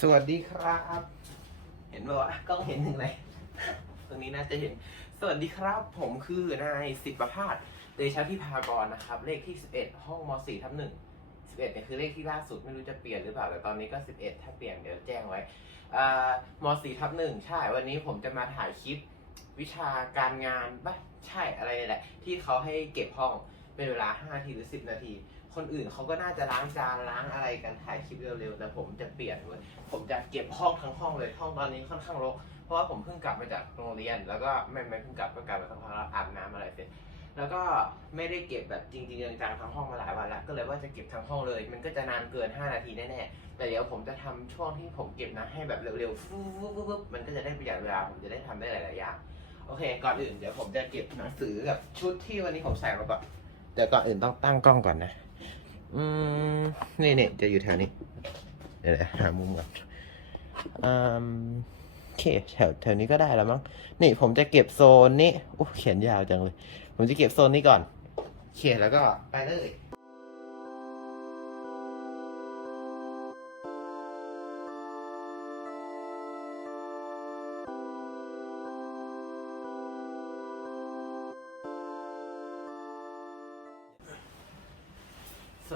สวัสดีครับ เห็นไหมวะกล้องเห็นถึงไหนตรงนี้น่าจะเห็น สวัสดีครับ ผมคือนายสิบประพาสเดชาพิพากรนะครับ เลขที่ 11 ห้องม .4 ทับหนึ่ง11เนี่ยคือเลขที่ล่าสุดไม่รู้จะเปลี่ยนหรือเปล่าแต่ตอนนี้ก็ 11 ถ้าเปลี่ยนเดี๋ยวแจ้งไว้อ่าม4ทับหนึ่งใช่ วันนี้ผมจะมาถ่ายคลิปวิชาการงานบ้าใช่อะไรแหละ ที่เขาให้เก็บห้องเป็นเวลา 5 นาทีหรือ 10 นาที คนอื่นเขาก็น่าจะล้างจานล้างอะไรกันถ่ายคลิปเร็วๆแต่ผมจะเปลี่ยนเลยผมจะเก็บห้องทั้งห้องเลยห้องตอนนี้ค่อนข้างรกเพราะว่าผมเพิ่งกลับมาจากโรงเรียน แล้วก็ไม่ไม่เพิ่งกลับก็กลับมาสักพักแล้วอาบน้ำอะไรเสร็จแล้วก็ไม่ได้เก็บแบบจริงๆจังๆทั้งห้องมาหลายวันแล้วก็เลยว่าจะเก็บทั้งห้องเลย มันก็จะนานเกิน 5 นาทีแน่ๆแต่เดี๋ยวผมจะทำช่วงที่ผมเก็บนะให้แบบเร็วๆฟู๊บๆมันก็จะได้ประหยัดเวลาผมจะได้ทำได้หลายๆอย่างโอเค ก่อนอื่นเดี๋ยวผมจะเก็บหนังสือกับชุดที่วันนี้ผมใส่มาก่อนเดี๋ยวก่อนอื่นต้องตั้งกล้องก่อนนะ อืมนี่เนี่ยจะอยู่แถวนี้ เดี๋ยวหามุมก่อนอืมโอเคแถวแถวนี้ก็ได้แล้วมั้ง นี่ผมจะเก็บโซนนี้โอ้เขียนยาวจังเลย ผมจะเก็บโซนนี้ก่อน เขียนแล้วก็ไปเลย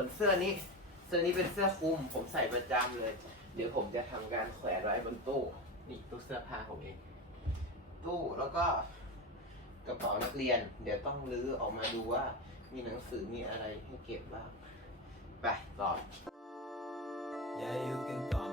ส่วนเสื้อนี้เสื้อนี้เป็นเสื้อคลุม ผมใส่ประจำเลย เดี๋ยวผมจะทำการแขวนไว้บนตู้ นี่ตู้เสื้อผ้าผมเอง ตู้แล้วก็กระเป๋านักเรียน เดี๋ยวต้องรื้อออกมาดูว่า มีหนังสือมีอะไรให้เก็บบ้าง ไปต่อ Yeah, you can call me lover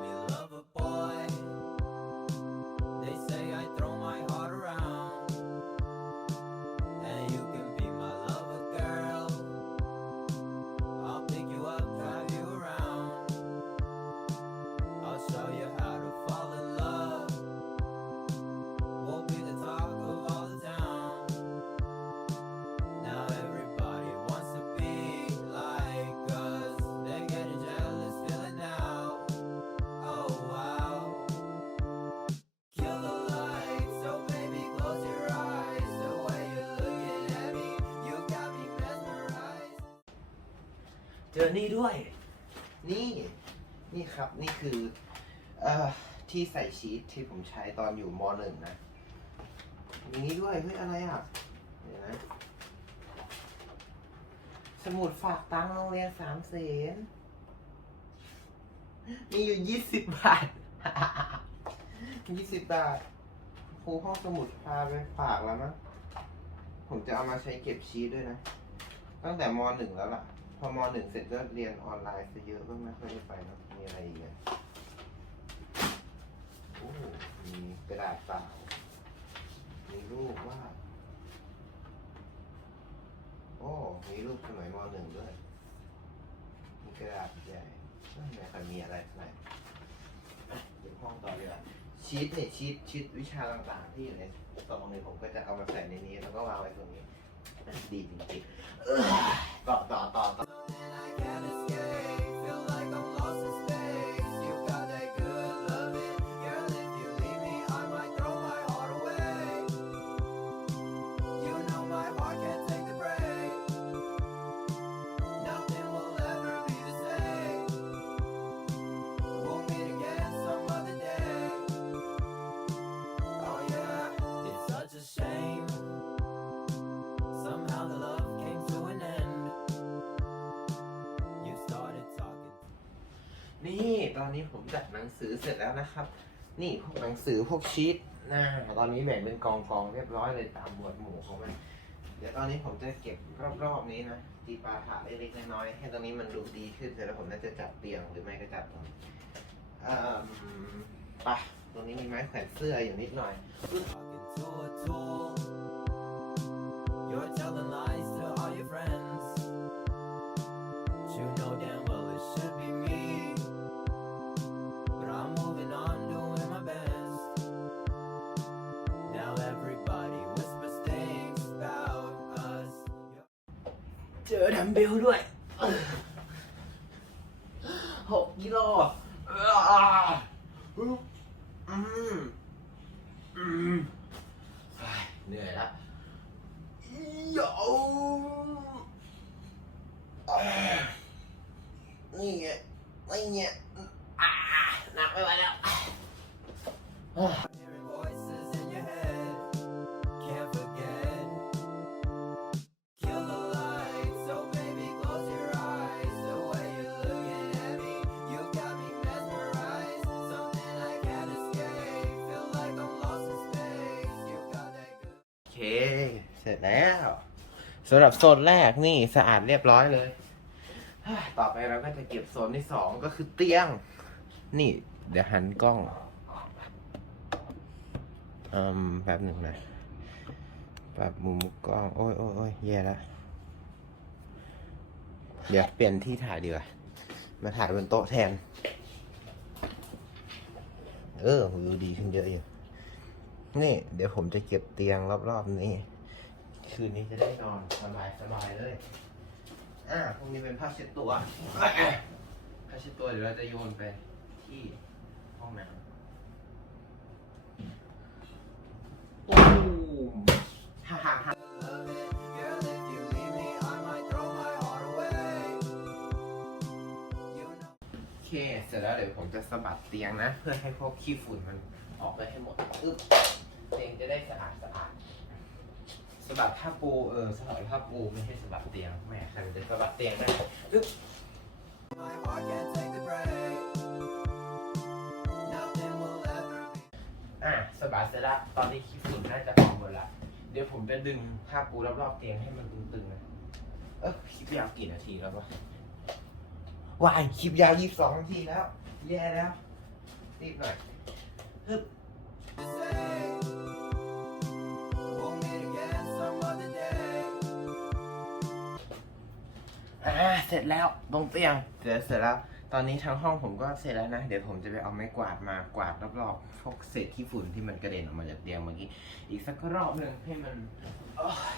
เจอนี่ด้วย นี่ นี่ครับ นี่คือ เอ่อ ที่ใส่ชีทที่ผมใช้ตอนอยู่มหนึ่งนะ มีนี้ด้วย เฮ้ย อะไรอะ เดี๋ยวนะ สมุดฝากตังโรงเรียนสามเสนมีอยู่ยี่สิบบาท ยี่สิบบาท ครูห้องสมุดพาไปฝากแล้วมั้งผมจะเอามาใช้เก็บชีทด้วยนะ ตั้งแต่มหนึ่งแล้วล่ะ พอมหนึ่งเสร็จก็เรียนออนไลน์ซะเยอะก็ไม่ค่อยได้ไปเนอะมีอะไรอีกอะโอ้มีกระดาษเปล่ามีรูปวาดโอ้มีรูปสมัยมหนึ่งด้วย มีกระดาษใหญ่ไม่ค่อยมีอะไรเท่าไหนเดี๋ยวห้องต่อเลยอะชีตเนี่ยชีตชีตวิชาต่างๆ ที่อยู่ในซองเนี่ยผมก็จะเอามาใส่ในนี้ แล้วก็วางไว้ตรงนี้ ดีจริงๆเตอนนี้ผมจัดหนังสือเสร็จแล้วนะครับ นี่พวกหนังสือพวกชีตนะตอนนี้แบ่งเป็นกองกองเรียบร้อยเลยตามหมวดหมู่ของมัน เดี๋ยวตอนนี้ผมจะเก็บรอบๆนี้นะตีปาถาเล็กๆน้อยๆให้ตรงนี้มันดูดีขึ้นเสร็จแล้วผมน่าจะจัดเตียงหรือไม่ก็จัดตรงอ่อไปะตรงนี้มีไม้แขวนเสื้ออยู่นิดหน่อย You're telling lies เจอดัมเบลด้วย สร็จแล้วสำหรับโซนแรกนี่สะอาดเรียบร้อยเลย ต่อไปเราก็จะเก็บโซนที่สองก็คือเตียง นี่ เดี๋ยวหันกล้องอืมแป๊บหนึ่งนะปรับมุมกล้อง โอ้ยโอ้ยโอ้ยแย่แล้วเดี๋ยวเปลี่ยนที่ถ่ายดีกว่า มาถ่ายบนโต๊ะแทน เออดูดีขึ้นเยอะอยู่ นี่ เดี๋ยวผมจะเก็บเตียงรอบๆนี้ คืนนี้จะได้นอนสบายสบายเลย อ่าพวกนี้เป็นผ้าเช็ดตัวผ้าเช็ดตัวเดี๋ยวเราจะโยนไปที่ห้องน้ำโอ้ฮ่าฮ่าฮ่า โอเค เสร็จแล้วเดี๋ยวผมจะสะบัดเตียงนะ เพื่อให้พวกขี้ฝุ่นมันออกไปให้หมดอึ๊บเตียงจะได้สะอาดสะอาด สะบัดผ้าปูเออสะบัดผ้าปูไม่ใช่สะบัดเตียงแหม่ใครมันจะสะบัดเตียงได้อึ๊บ My heart can't take the break. Nothing will ever be. อะสบายเสร็จละตอนนี้ขี้ฝุ่นน่าจะออกหมดละเดี๋ยวผมจะดึงผ้าปูรอบๆเตียงให้มันตึงๆนะเออคลิปยาวกี่นาทีแล้ววะวายคลิปยาวยี่สิบสองนาทีแล้ว แย่แล้วรีบหน่อยฮึบ say อ่าเสร็จแล้วตรงเตียงเสร็จเสร็จแล้ว ตอนนี้ทั้งห้องผมก็เสร็จแล้วนะ เดี๋ยวผมจะไปเอาไม้กวาดมากวาดรอบๆพวกเศษขี้ฝุ่นที่มันกระเด็นออกมาจากเตียงเมื่อกี้อีกสักรอบหนึ่งให้มันโอ๊ย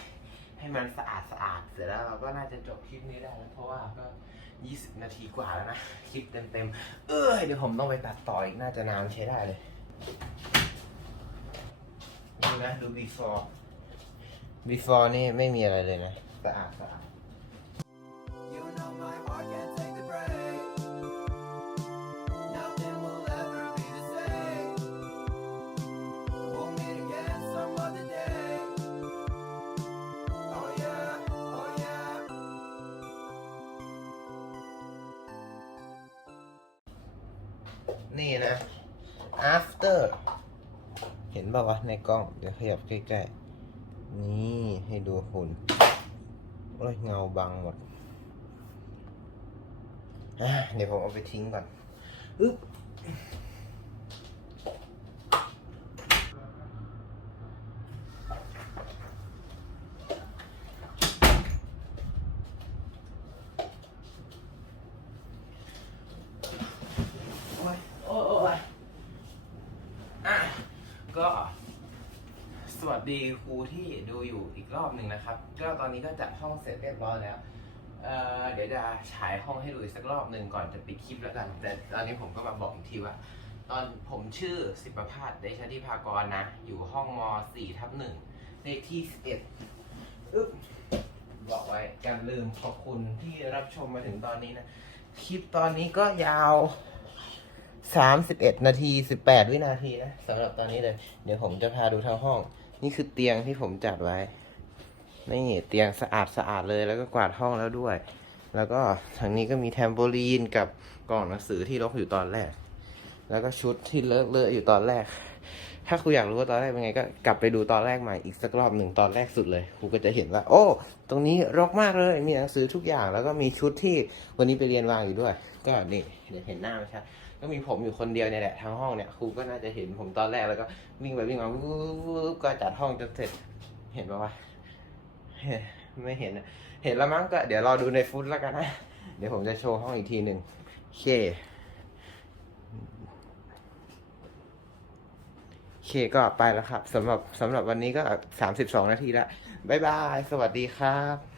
ให้มันสะอาดสะอาดเสร็จแล้วเราก็น่าจะจบคลิปนี้ได้แล้วเพราะว่าก็ 20 นาทีกว่าแล้วนะคลิปเต็มๆเออเดี๋ยวผมต้องไปตัดต่ออีกน่าจะนานใช้ได้เลยดูนะดู before before นี่ไม่มีอะไรเลยนะสะอาดสะอาด นี่นะ after เห็นป่าวะในกล้อง เดี๋ยวขยับใกล้ๆ นี่ให้ดูหุ่นโอ้ยเงาบังหมด เดี๋ยวผมเอาไปทิ้งก่อนอึ๊บโอ้ยโอ้ยโอ้ยอะก็ สดีครูที่ดูอยู่อีกรอบหนึ่งนะครับ ก็ตอนนี้ก็จัดห้องเสร็จเรียบร้อยแล้วเเดี๋ยวจะฉายห้องให้ดูอีกสักรอบหนึ่งก่อนจะปิดคลิปแล้วกัน แต่ตอนนี้ผมก็มาบอกอีกทีว่า ตอนผมชื่อสิบประพาสเดชธิภากรนะ อยู่ห้องม .4 ทับหนึ่งเลขที่11อึ๊บบอกไว้กันลืมขอบคุณที่รับชมมาถึงตอนนี้นะ คลิปตอนนี้ก็ยาว31นาที18วินาทีนะสำหรับตอนนี้เลย เดี๋ยวผมจะพาดูทั้งห้อง นี่คือเตียงที่ผมจัดไว้ นี่เตียงสะอาดสะอาดเลยแล้วก็กวาดห้องแล้วด้วย แล้วก็ทางนี้ก็มีแทมโบลีนกับกล่องหนังสือที่รกอยู่ตอนแรก แล้วก็ชุดที่เลอะเลอะอยู่ตอนแรก ถ้าครูอยากรู้ว่าตอนแรกเป็นไงก็กลับไปดูตอนแรกใหม่อีกสักรอบหนึ่งตอนแรกสุดเลยครูก็จะเห็นว่า โอ้ ตรงนี้รกมากเลยมีหนังสือทุกอย่าง แล้วก็มีชุดที่วันนี้ไปเรียนวางอยู่ด้วย ก็นี่เดี๋ยวเห็นหน้าไหมครับ ก็มีผมอยู่คนเดียวเนี่ยแหละทั้งห้องเนี่ยครูก็น่าจะเห็นผมตอนแรกแล้วก็วิ่งไปวิ่งมาวูบก็จัดห้องจนเสร็จ เห็นปะวะไม่เห็นเห็นแล้วมั้งก็เดี๋ยวรอดูในฟุตแล้วกันนะเดี๋ยวผมจะโชว์ห้องอีกทีหนึ่งโอเคโอเคก็ไปแล้วครับสำหรับสำหรับวันนี้ก็32นาทีแล้วบ๊ายบาย สวัสดีครับ